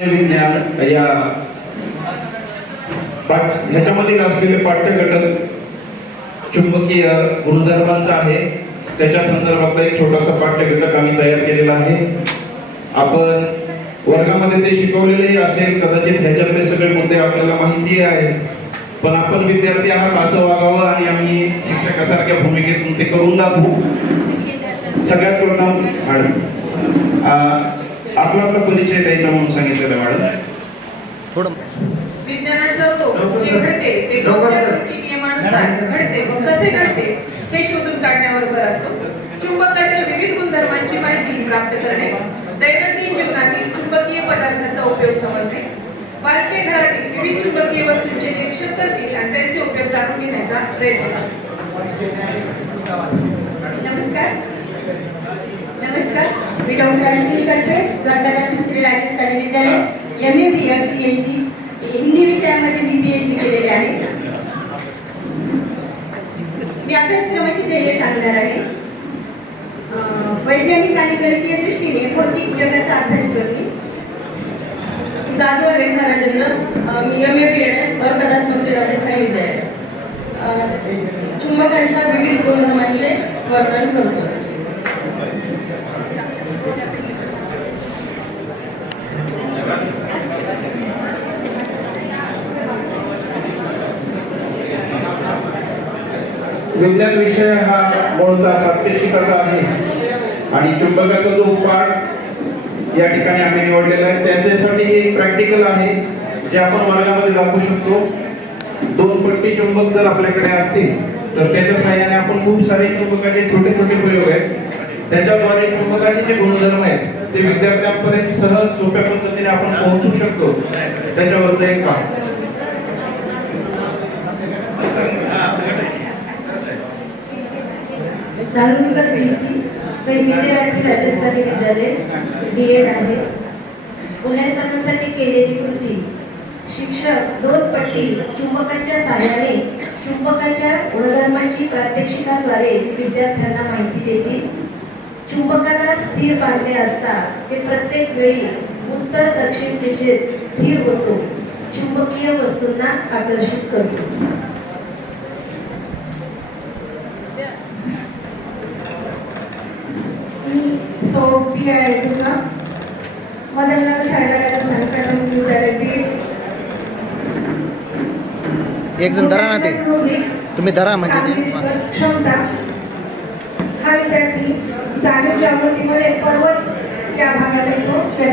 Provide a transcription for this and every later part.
विज्ञान या ह्याच्यामधील असलेले पाठ्यघटक चुंबकीय गुणधर्मांचा आहे. त्याच्या संदर्भातला एक छोटासा पाठ्यघटक आम्ही तयार केलेला आहे. आपण वर्गामध्ये ते शिकवलेले असेल कदाचित ह्याच्यातले सगळे मुद्दे आपल्याला माहिती आहेत पण आपण विद्यार्थी आहात असं वागावं आणि आम्ही शिक्षकासारख्या भूमिकेतून ते करून दाखवू. सगळ्यात प्रथम आपला आपला परिचय द्यायचा म्हणून सांगितलेलं मॅडम. थोडं विज्ञानाचं जे घडते ते नियमानुसार घडते. व कसे घडते? हे शोधून काढण्यावर भर असतो. चुंबकाच्या विविध गुणधर्मांची माहिती प्राप्त करणे दैनंदिन जीवनातील चुंबकीय पदार्थाचा उपयोग समजणे बालके घरातील विविध चुंबकीय वस्तूंचे निरीक्षण करतील आणि त्यांचे उपयोग जाणून घेण्याचा प्रयत्न नमस्कार. नमस्कार मी doctor Ashwini Kadpe Dwarka Shri Vidyalaya M A B M P H D Hindi विषयामध्ये मी पी एच डी केलेली आहे. मी अभ्यासक्रमाची ध्येय सांगणार आहे. वैज्ञानिक आणि गणितीय दृष्टीने भौतिक जगाचा अभ्यास करणे जाधव रेखा राजेंद्र मी M A B Ed Dwarkadas Mantri Rajasthan Vidyalaya चुंबकांच्या विविध गुणधर्मांचे वर्णन करतो. विज्ञान विषय हा मूळचा प्रात्यक्षिकाचा आहे. आणि चुंबकाचा जो पाठ या ठिकाणी आम्ही निवडलेला आहे त्याच्यासाठी हे प्रॅक्टिकल आहे जे आपण वर्गामध्ये दाखवू शकतो. दोन पट्टी चुंबक जर आपल्याकडे असतील तर त्याच्या सहाय्याने आपण खूप सारे चुंबकाचे छोटे छोटे प्रयोग आहेत. त्याच्याद्वारे चुंबकाचे जे गुणधर्म आहेत ते विद्यार्थ्यांपर्यंत सहज सोप्या पद्धतीने आपण पोहोचू शकतो. त्याच्यावरचा एक पाठ. धारुणकर टी सी विद्यार्थी राजस्थानी विद्यालय डी एड आहे. मूल्यांकनासाठी केलेली कृती. शिक्षक दोन पट्टी चुंबकाच्या सहाय्याने चुंबकाच्या गुणधर्माची प्रात्यक्षिकाद्वारे विद्यार्थ्यांना माहिती देतील. चुंबकाला स्थिर बांधले असता ते प्रत्येक वेळी उत्तर दक्षिण दिशेत स्थिर होतो. चुंबकीय वस्तूंना आकर्षित करतो. मी सोफिया येतुका मदनलाल सायडाला सांगताना विद्यालय बीड एक जण धरा ना ते. तुम्ही धरा म्हणजे ते. कामगिरीची क्षमता हा विद्यार्थी जाणीव जागृतीमध्ये पर्वत या भागात येतो त्या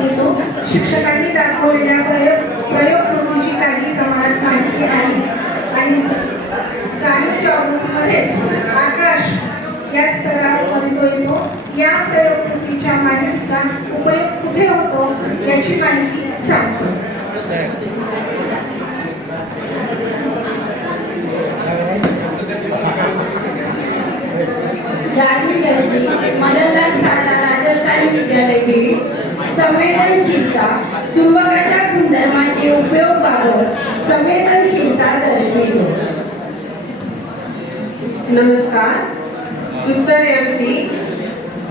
येतो. शिक्षकांनी दाखवलेल्या प्रयोग प्रयोग कृतीची काही प्रमाणात माहिती आहे आणि जाणीव जागृतीमध्येच आकाश या स्तरामध्ये तो येतो या प्रयोग माहितीचा उपयोग कुठे होतो याची माहिती सांगतो. जाजवी जर्सी मदनलाल साठा राजस्थान विद्यालय बीड संवेदनशीलता चुंबकाच्या गुणधर्माचे उपयोगाबाबत संवेदनशीलता दर्शवितो. नमस्कार. उत्तर एम सी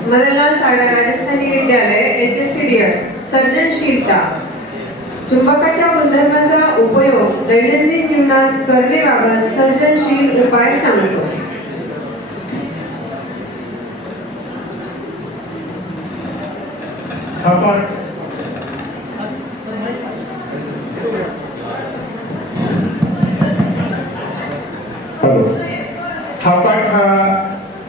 मदनलाल साडा राजस्थानी विद्यालय एच एस सी डी सर्जनशीलता चुंबकाच्या गुणधर्माचा उपयोग दैनंदिन जीवनात करण्याबाबत सर्जनशील उपाय सांगतो. आपण हा पाठ हा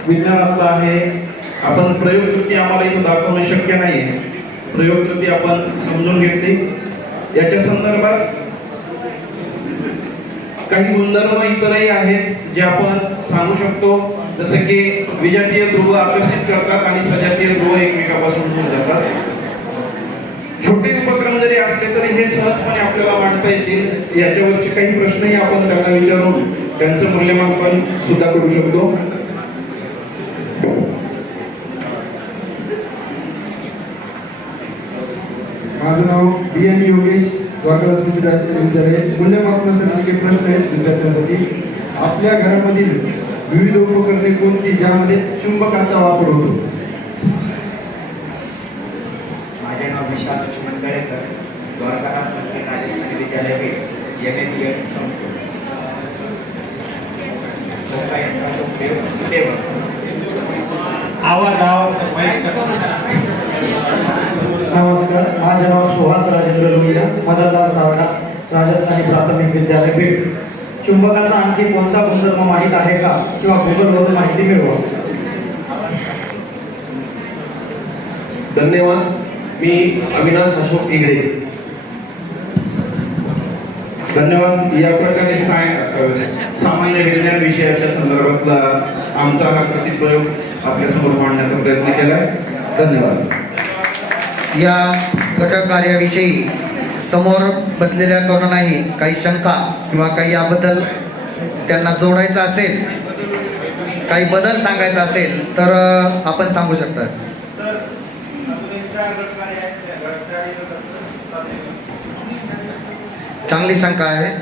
विज्ञानातला आहे. आपण प्रयोगकृती आम्हाला इथं दाखवणं शक्य नाही प्रयोगकृती आपण समजून घेतली. याच्या संदर्भात काही गुणधर्म इतरही आहेत जे आपण सांगू शकतो. जसं की विजातीय ध्रुव आकर्षित करतात आणि सजातीय ध्रुव एकमेकापासून दूर जातात. छोटे उपक्रम जरी असले तरी हे सहजपणे आपल्याला मांडता येतील. याच्यावरचे काही प्रश्नही आपण त्यांना विचारून त्यांचं मूल्यमापन सुद्धा करू शकतो. माझं नाव बी एन योगेश. द्वारकादास मंदिर राजस्थान विद्यालय. मूल्यमापनासाठी प्रश्न आहेत विद्यार्थ्यांसाठी. आपल्या घरामधील विविध उपकरणे कोणती ज्यामध्ये चुंबकाचा वापर होतो? माझे नाव विशाल Laxman Kalekar Dwarkadas Rajasthani Vidyalaya M A B add आवाज आवाज नमस्कार. माझे नाव सुहास राजेंद्र लोहिया मदनलाल सावडा राजस्थानी प्राथमिक विद्यालय बीड. चुंबकाचा आणखी कोणता गुणधर्म माहीत आहे का? किंवा गुगलवरून माहिती मिळवा. धन्यवाद. मी अविनाश अशोक इगडे. धन्यवाद. या प्रकारे साय सामान्य विज्ञान विषयाच्या संदर्भातला आमचा हा प्रतिप्रयोग आपल्यासमोर मांडण्याचा प्रयत्न केलाय. धन्यवाद. या गटकार्याविषयी समोर बसलेल्या कोणालाही काही शंका किंवा काही याबद्दल त्यांना जोडायचं असेल काही बदल सांगायचा असेल तर आपण सांगू शकता. चांगली शंका आहे.